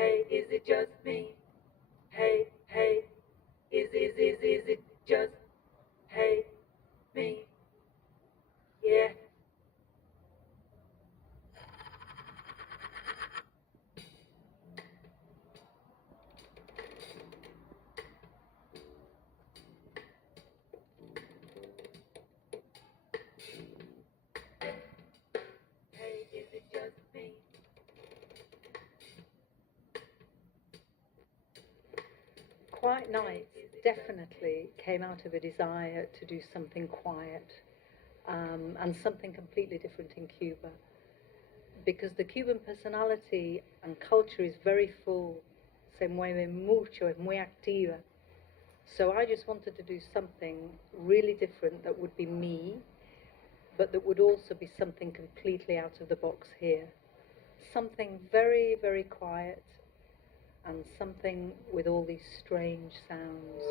Hey, is it just me? Hey, hey, is it just hey me? Yeah. Hey, is it just me? Quiet Nights definitely came out of a desire to do something quiet and something completely different in Cuba. Because the Cuban personality and culture is very full, se mueve mucho, es muy activa. So I just wanted to do something really different that would be me, but that would also be something completely out of the box here. Something very, very quiet and something with all these strange sounds.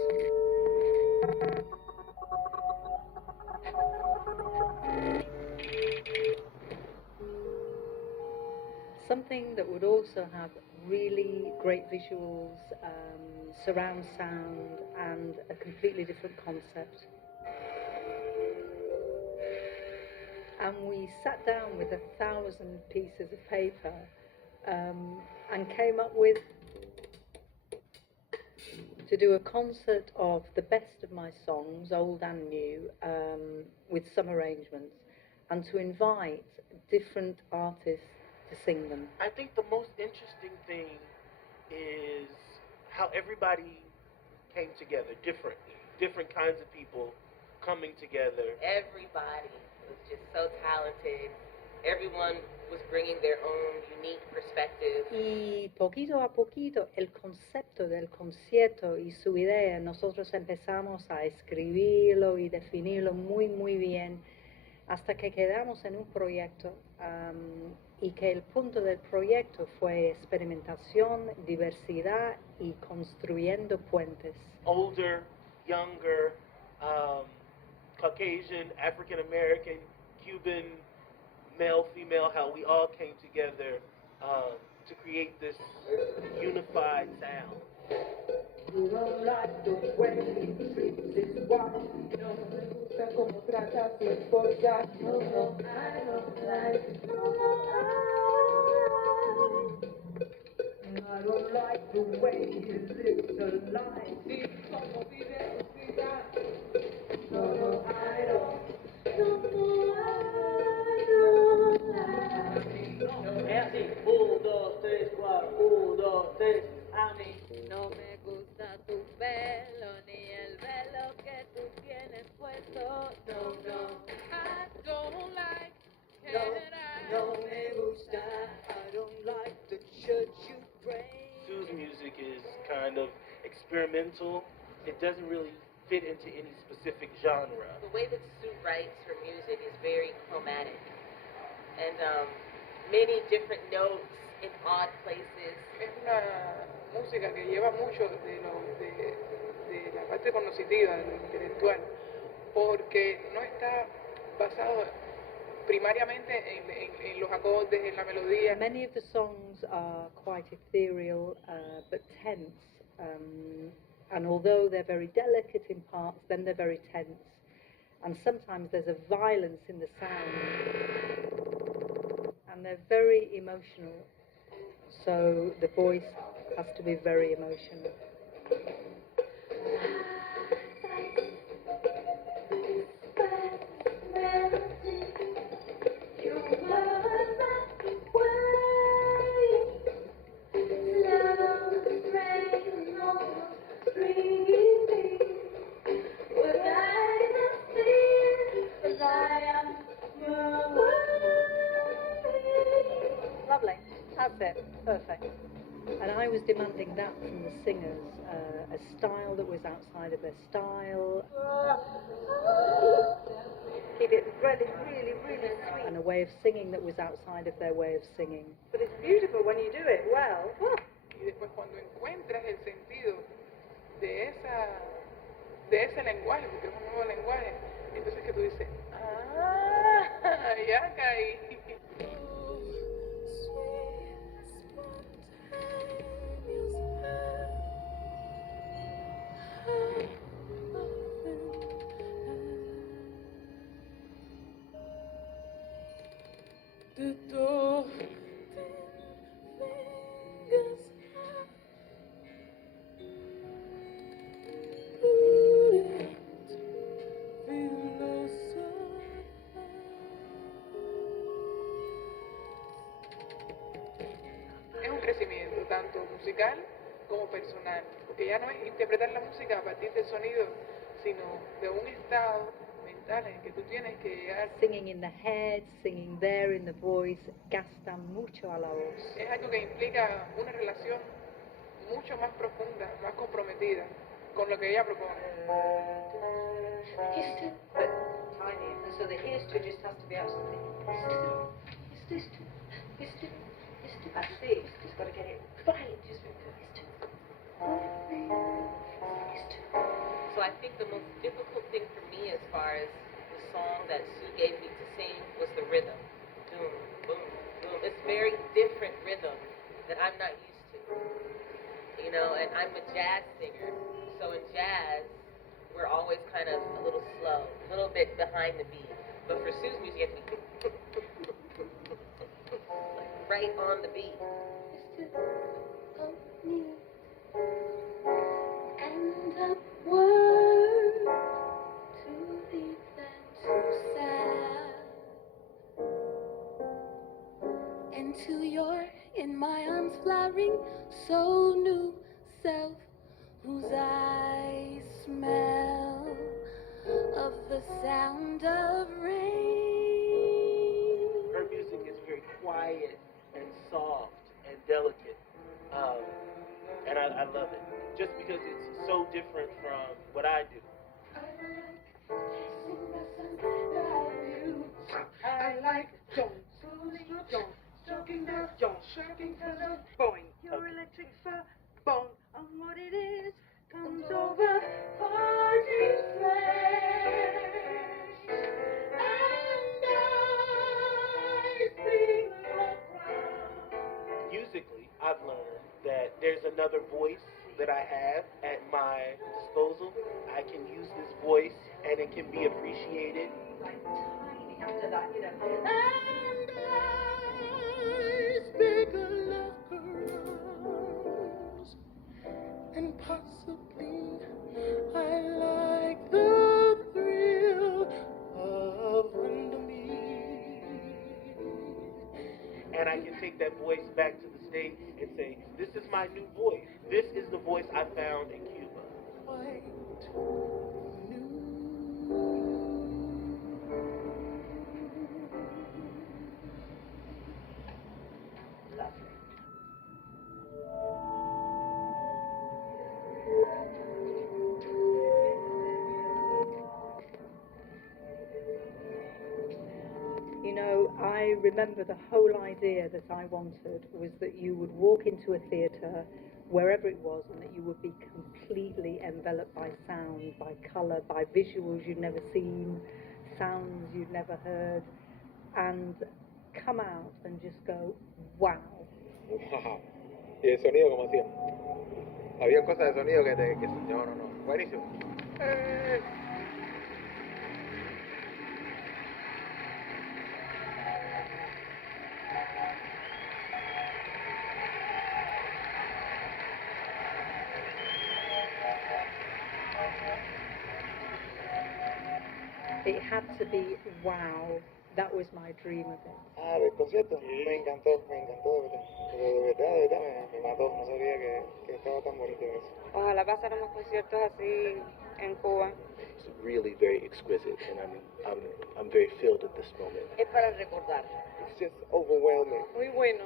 Something that would also have really great visuals, surround sound, and a completely different concept. And we sat down with 1,000 pieces of paper and came up with to do a concert of the best of my songs, old and new, with some arrangements, and to invite different artists to sing them. I think the most interesting thing is how everybody came together, different kinds of people coming together. Everybody was just so talented. Everyone was bringing their own unique perspective. Y poquito a poquito el concepto del concierto y su idea, nosotros empezamos a escribirlo y definirlo muy, muy bien hasta que quedamos en un proyecto y que el punto del proyecto fue experimentación, diversidad y construyendo puentes. Older, younger, Caucasian, African American, Cuban, male, female, how we all came together to create this unified sound. You don't like the way he treats his wife. No me gusta cómo trata a su esposa. No, I don't like. I don't like the way he lives the life. Sí, como vive su vida. No, I don't. No, I don't like. No, es así. 1, 2, 3, 4. 1, 2, 3. A mí no me gusta tu pelo ni el velo que tú tienes puesto. No, I don't like. No me gusta. I don't like the church you pray. Sue's music is kind of experimental. It doesn't really fit into any specific genre. The way that Sue writes her music is very chromatic, and many different notes in odd places. Es una música que lleva mucho de la parte cognitiva, de lo intelectual, porque no está basado primariamente en los acordes, en la melodía. Many of the songs are quite ethereal but tense, and although they're very delicate in parts, then they're very tense. And sometimes there's a violence in the sound, and they're very emotional. So the voice has to be very emotional. Lovely. That's it. Perfect. And I was demanding that from the singers, a style that was outside of their style. Keep it really, really, really sweet. And a way of singing that was outside of their way of singing. But it's beautiful when you do it well. Y después cuando encuentras el sentido de ese lenguaje, porque es un nuevo lenguaje, entonces que tú dices, ya caí. tanto musical como personal, porque ya no es interpretar la música a partir del sonido, sino de un estado mental en el que tú tienes que llegar. Singing in the head, singing there in the voice, gastan mucho a la voz. Es algo que implica una relación mucho más profunda, más comprometida con lo que ella propone. But tiny, and so the history just has to be absolutely. That's it. Just got to get it right. Just So I think the most difficult thing for me as far as the song that Sue gave me to sing was the rhythm. Boom, boom, boom. It's very different rhythm that I'm not used to. You know, and I'm a jazz singer. So in jazz, we're always kind of a little slow, a little bit behind the beat. But for Sue's music, you have to be right on the beat. And upward to leave and to sad. Until you're in my arms, flowering, so new self, whose eyes smell of the sound of rain. Her music is very quiet and soft and delicate, and I love it just because it's so different from what I do. I like John, John, talking about John, shocking for the boing. Your electric fire, bone, on what it is, comes over, party flash, and I sing around. Musically, I've learned that there's another voice that I have at my disposal. I can use this voice and it can be appreciated. like tiny after that, you know. And I speak a love carouse, and possibly I like the thrill of randomly. And I can take that voice back to the state and say, this is my new voice. This is the voice I found in Cuba. Quite new. You know, I remember the whole idea that I wanted was that you would walk into a theatre, wherever it was, and that you would be completely enveloped by sound, by colour, by visuals you'd never seen, sounds you'd never heard, and come out and just go, wow. Wow. Y el sonido, como hacía. Había cosas de sonido que no, buenísimo. It had to be wow. That was my dream of it. Ah, del concierto, me encantó de verdad. Pero de verdad me mató. No sabía que estaba tan bonito eso. Ojalá pasáramos conciertos así en Cuba. It's really very exquisite, and I'm very filled at this moment. Es para recordar. It's just overwhelming. Muy bueno,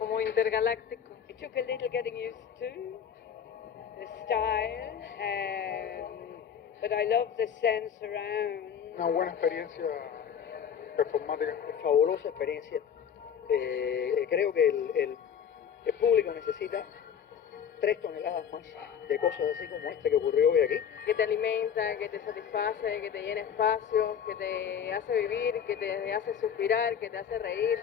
como intergaláctico. It took a little getting used to the style, but I love the sense around. Una buena experiencia performática. Fabulosa experiencia. Creo que el público necesita 3 toneladas más de cosas así como esta que ocurrió hoy aquí. Que te alimenta, que te satisface, que te llena espacio, que te hace vivir, que te hace suspirar, que te hace reír.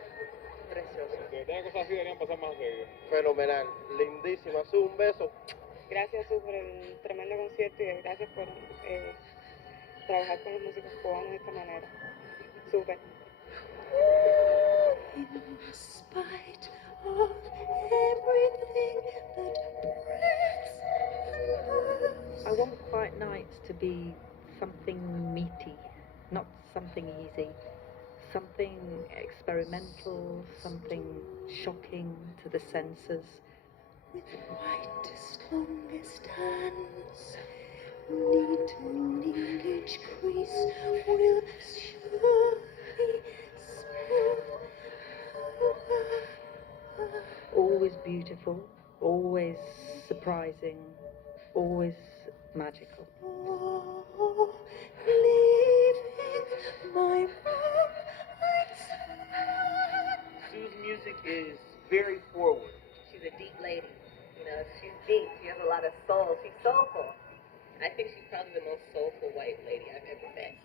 Precioso. De verdad, cosas así deberían pasar más seguido. Fenomenal, lindísima. Su un beso. Gracias, Su, por el tremendo concierto y gracias por trabajar con los músicos cubanos de esta manera. Súper. In spite of everything that breaks and moves. I want Quiet Nights to be something meaty, not something easy, something experimental, something shocking to the senses, with whitest, longest hands. Knee to knee, each crease will surely smooth over. Always beautiful, always surprising, always magical. Oh, leaving my room outside. Sue's music is very forward. She's a deep lady. You know, she's deep. She has a lot of soul. She's soulful. I think she's probably the most soulful white lady I've ever met.